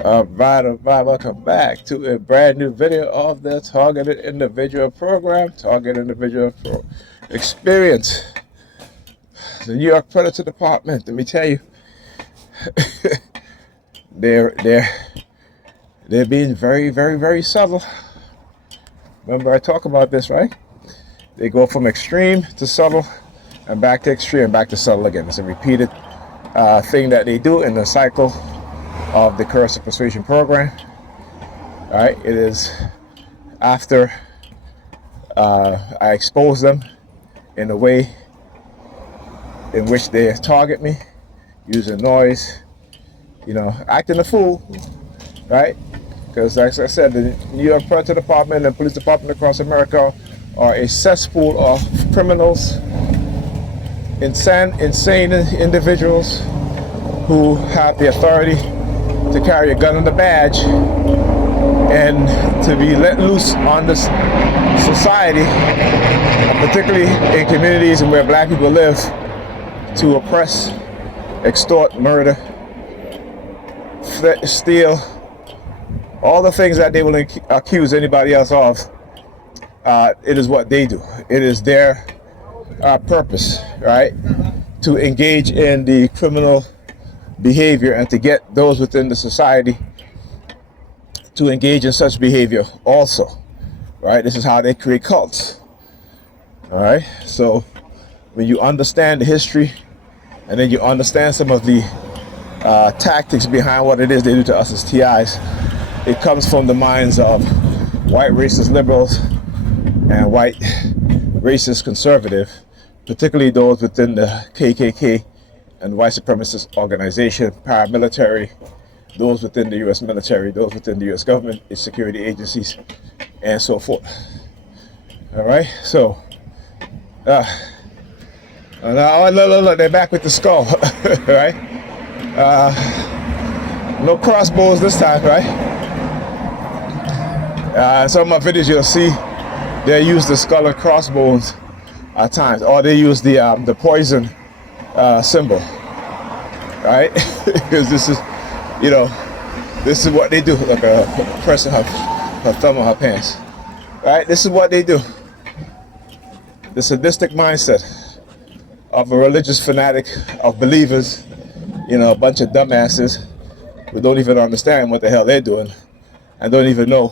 All right, welcome back to a brand new video of the Targeted Individual Program, Targeted Individual Experience. The New York Predator Department, let me tell you, they're they're they're being very, very, very subtle. Remember I talk about this, right? They go from extreme to subtle and back to extreme, back to subtle again. It's a repeated thing that they do in the cycle of the Coercive Persuasion Program. All right, it is after I expose them in a way in which they target me, using noise, acting a fool, right? Because, like I said, the New York Predator Department and police department across America are a cesspool of criminals, insane individuals who have the authority to carry a gun and a badge and to be let loose on this society, particularly in communities where black people live, to oppress, extort, murder, steal, all the things that they will accuse anybody else of. It is what they do. It is their purpose, right, to engage in the criminal behavior and to get those within the society to engage in such behavior also, right? This is how they create cults. All right, so when you understand the history and then you understand some of the tactics behind what it is they do to us as TIs, it comes from the minds of white racist liberals and white racist conservative, particularly those within the KKK and white supremacist organization, paramilitary, those within the U.S. military, those within the U.S. government, its security agencies, and so forth. All right, so look, they're back with the skull, right? No crossbows this time, right? Some of my videos you'll see they use the skull and crossbones at times, or they use the poison symbol, right? Because this is what they do. Like pressing her thumb on her pants, right? This is what they do. The sadistic mindset of a religious fanatic, of believers, a bunch of dumbasses who don't even understand what the hell they're doing and don't even know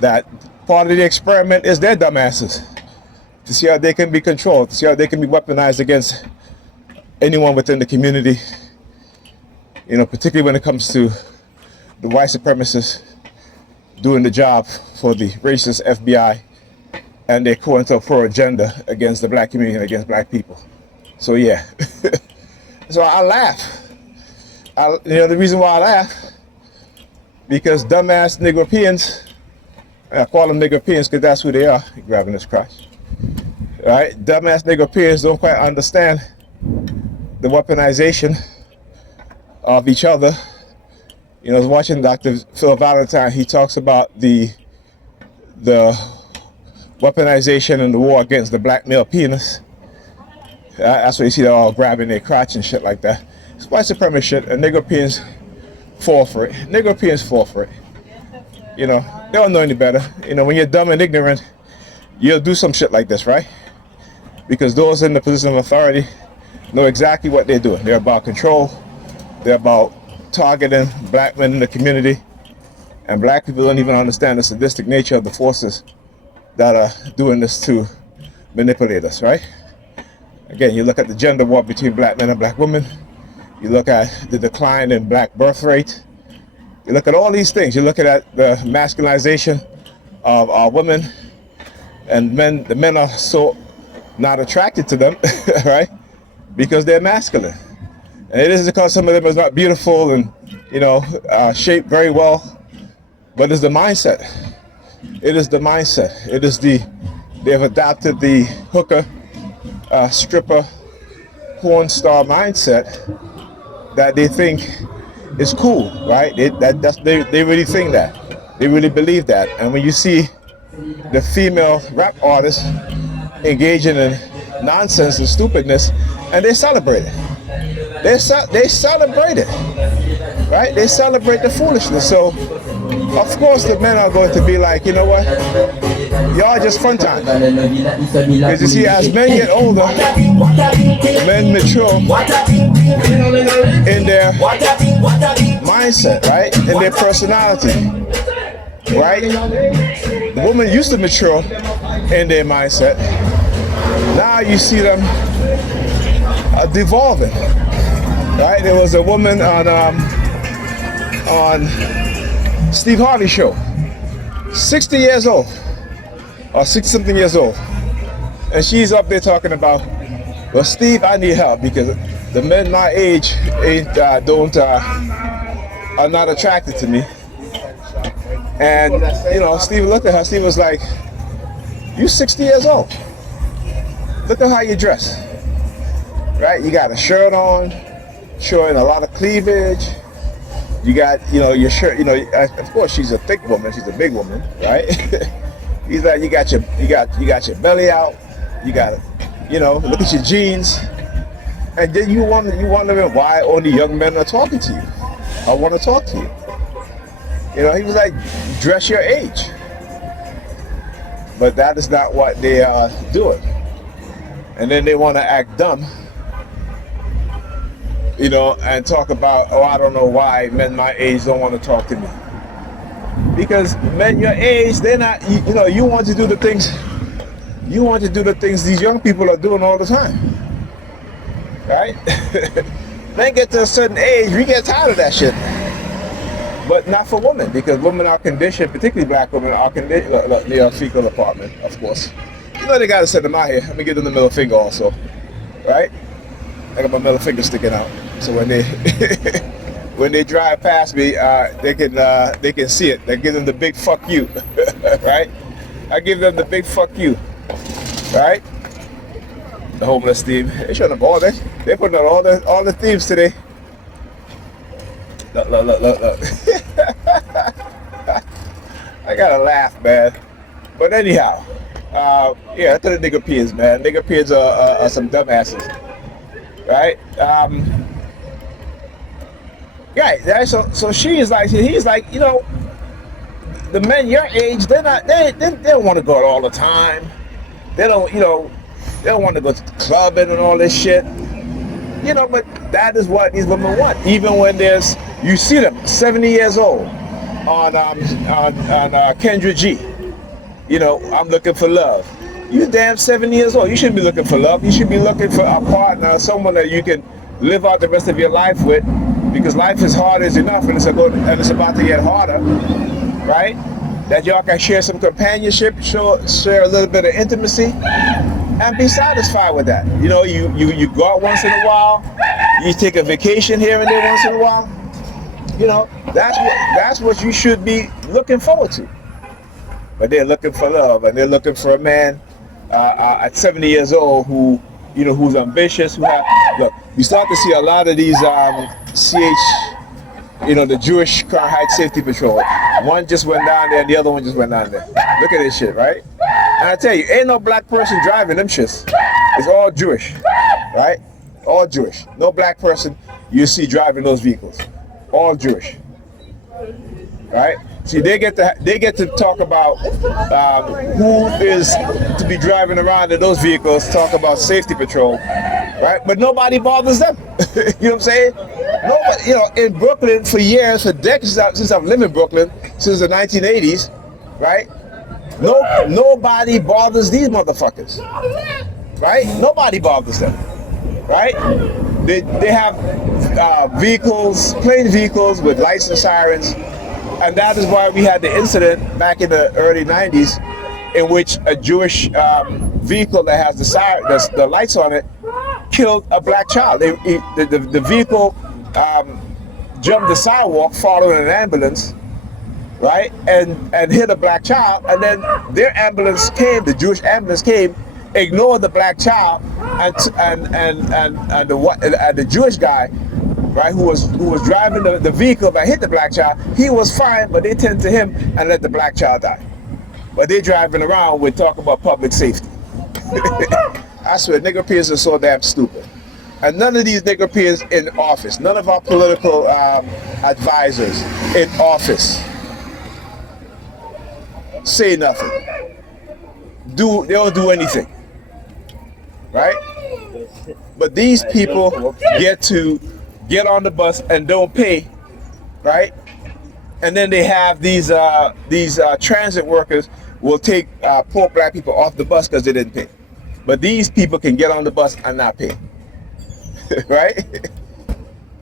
that part of the experiment is their dumbasses, to see how they can be controlled, to see how they can be weaponized against anyone within the community, particularly when it comes to the white supremacists doing the job for the racist FBI and their pro agenda against the black community and against black people. So yeah, so I laugh. The reason why I laugh, because dumbass Negropeans, I call them Negropeans because that's who they are, grabbing this crotch. All right, dumbass Negropeans don't quite understand the weaponization of each other. I was watching Dr. Phil Valentine. He talks about the weaponization and the war against the black male penis. That's why you see they're all grabbing their crotch and shit like that. It's white supremacist shit, and Negropeans fall for it. Negropeans fall for it. They don't know any better. When you're dumb and ignorant, you'll do some shit like this, right? Because those in the position of authority know exactly what they're doing. They're about control. They're about targeting black men in the community. And black people don't even understand the sadistic nature of the forces that are doing this to manipulate us, right? Again, you look at the gender war between black men and black women. You look at the decline in black birth rate. You look at all these things. You look at the masculinization of our women and men. The men are so not attracted to them, right? Because they're masculine. And it isn't because some of them are not beautiful and, shaped very well, but it's the mindset. It is the mindset. They've adopted the hooker, stripper, porn star mindset that they think is cool, right? They really think that. They really believe that. And when you see the female rap artists engaging in nonsense and stupidness, and they celebrate it. They celebrate it, right? They celebrate the foolishness. So, of course, the men are going to be like, you know what? Y'all just fun time. Because you see, as men get older, men mature in their mindset, right? In their personality, right? The women used to mature in their mindset. Now you see them devolving, right? There was a woman on Steve Harvey's show, 60 years old, or 60 something years old, and she's up there talking about, well, Steve, I need help because the men my age are not attracted to me. And you know, Steve looked at her. Steve was like, "You 60 years old. Look at how you dress. Right? You got a shirt on, showing a lot of cleavage. You got, you know, your shirt. You know, of course, she's a thick woman. She's a big woman, right? He's like, you got your belly out. You got, you know, look at your jeans, and then you wondering why only young men are talking to you. I want to talk to you. You know, he was like, dress your age. But that is not what they are doing. And then they want to act dumb, you know, and talk about, oh, I don't know why men my age don't want to talk to me. Because men your age, they're not, you know, you want to do the things these young people are doing all the time. Right? Then get to a certain age, we get tired of that shit. But not for women, because women are conditioned, particularly black women, are conditioned. Look, the fecal apartment, of course. You know they gotta send them out here. Let me give them the middle finger also, right? I got my middle finger sticking out, so when they when they drive past me, they can see it. They give them the big fuck you, right? I give them the big fuck you, right? The homeless team. They showing up all that. They putting out all the themes today. Look. I gotta laugh, man. But anyhow, yeah, look at the Negropeans, man. Negropeans are some dumbasses, right? Yeah. So he's like, you know, the men your age, they don't want to go out all the time. They don't, you know, they don't want to go to the clubbing and all this shit. You know, but that is what these women want. Even when you see them 70 years old on Kendra G. You know, I'm looking for love. You damn 70 years old. You shouldn't be looking for love. You should be looking for a partner, someone that you can live out the rest of your life with, because life is hard as enough, and it's about to get harder, right? That y'all can share some companionship, share a little bit of intimacy, and be satisfied with that. You know, you go out once in a while, you take a vacation here and there once in a while. You know, that's what you should be looking forward to. But they're looking for love, and they're looking for a man at 70 years old who, you know, who's ambitious. Look, you start to see a lot of these you know, the Jewish Car Height Safety Patrol. One just went down there, and the other one just went down there. Look at this shit, right? And I tell you, ain't no black person driving them shits. It's all Jewish, right? All Jewish. No black person you see driving those vehicles. All Jewish, right? See, they get to talk about who is to be driving around in those vehicles. Talk about safety patrol, right? But nobody bothers them. You know what I'm saying? Nobody, you know, in Brooklyn for years, for decades since I've lived in Brooklyn, since the 1980s, right? Nobody bothers these motherfuckers, right? Nobody bothers them, right? They have vehicles, plain vehicles with lights and sirens, and that is why we had the incident back in the early 90s in which a Jewish vehicle that has the lights on it killed a black child. The vehicle jumped the sidewalk following an ambulance, right, and hit a black child, and then their ambulance came, the Jewish ambulance came, ignored the black child, and the Jewish guy, right, who was driving the vehicle that hit the black child, he was fine, but they turned to him and let the black child die. But they're driving around with talking about public safety. I swear, Negropeans are so damn stupid. And none of these Negropeans in office, none of our political advisors in office say nothing. They don't do anything, right? But these people get on the bus and don't pay, right? And then they have these transit workers will take poor black people off the bus because they didn't pay. But these people can get on the bus and not pay, right?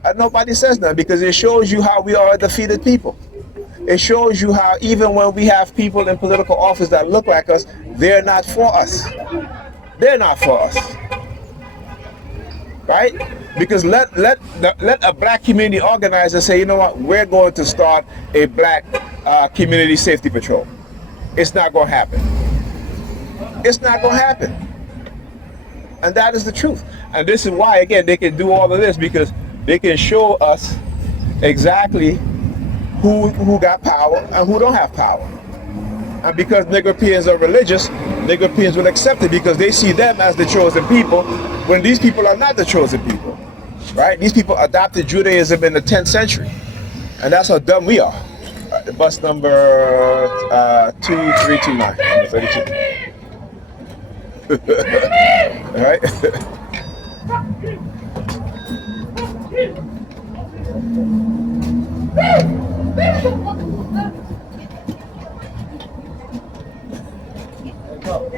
And nobody says nothing because it shows you how we are a defeated people. It shows you how even when we have people in political office that look like us, they're not for us. They're not for us, right? Because let a black community organize and say, you know what, we're going to start a black community safety patrol. It's not going to happen. It's not going to happen. And that is the truth. And this is why, again, they can do all of this, because they can show us exactly who got power and who don't have power. And because Negropeans are religious, Negropeans will accept it because they see them as the chosen people when these people are not the chosen people, right? These people adopted Judaism in the 10th century. And that's how dumb we are. The bus number 2329, number 32. All right? Go.